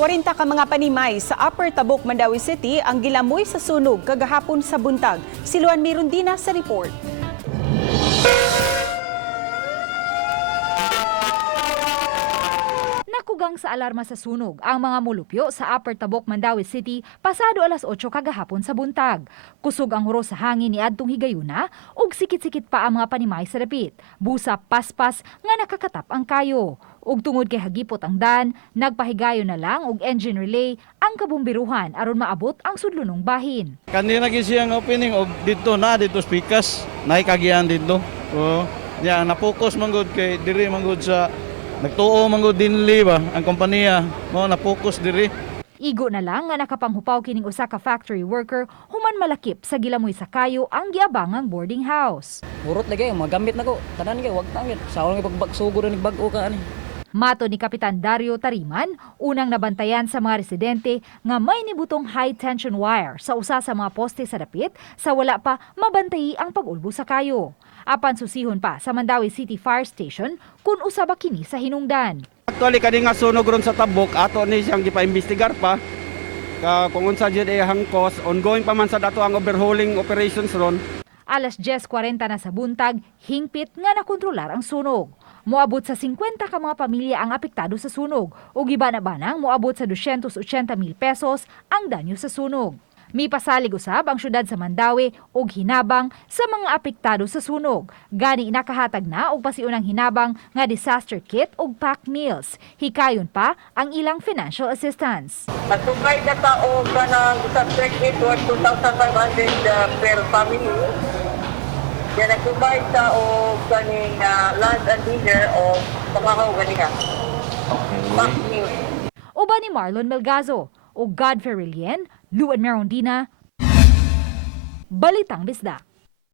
40 ka mga panimay sa Upper Tabok, Mandaue City ang gilamoy sa sunog kagahapon sa buntag. Si Luan Mirundina sa report. Nakugang sa alarma sa sunog ang mga mulupyo sa Upper Tabok, Mandaue City pasado alas 8 kagahapon sa buntag. Kusog ang huro sa hangin ni adtong higayuna ug sikit-sikit pa ang mga panimay sa dapit. Busa paspas nga nakakatap ang kayo. Ug tungod kay hagipot ang dan, nagpahigayon na lang og engine relay ang kabumbiruhan aron maabot ang sudlunong bahin. Kanina gisiyang opening og dito speakers naikagian dito. So, na-focus man gud kay diri man gud sa nagtuo man gud dinli ba ang kompanya mo na-focus diri. Igo na lang nga nakapanghupaw kining usa ka factory worker human malakip sa gilamoy sa kayo ang giabangang boarding house. Burot lagi magamit nako. Tanan gyud wag tangit. Sawol nga pagbagsugo ning bag-o ka ani. Mato ni Kapitan Dario Tariman, unang nabantayan sa mga residente nga may nibutong high-tension wire sa usa sa mga poste sa dapit sa wala pa mabantayi ang pag-ulbo sa kayo. Apan susihon pa sa Mandaue City Fire Station kung usaba kini sa hinungdan. Actually kani nga sunog ron sa Tabok ato ni siyang gipaimbestigar pa kung unsa jud ang cause, ongoing pa man sa dato ang overhauling operations ron. Alas 10:40 na sa buntag, hingpit nga nakontrolar ang sunog. Moabot sa 50 ka mga pamilya ang apektado sa sunog ug iba na banang moabot sa 280,000 pesos ang danyo sa sunog. Mipasalig usab ang syudad sa Mandaue ug hinabang sa mga apektado sa sunog. Gani nakahatag na og pasiunang hinabang nga disaster kit ug pack meals. Hikayon pa ang ilang financial assistance. Nagsubay na tao ka ng disaster kit worth 2,500 per family. Yan nagsubay sa o kaning lunch and dinner o pamahaw gani ka. Pack meals. Uba ni Marlon Melgazo o Godfrey Rilien, Luan Mirundina, Balitang Bisdak.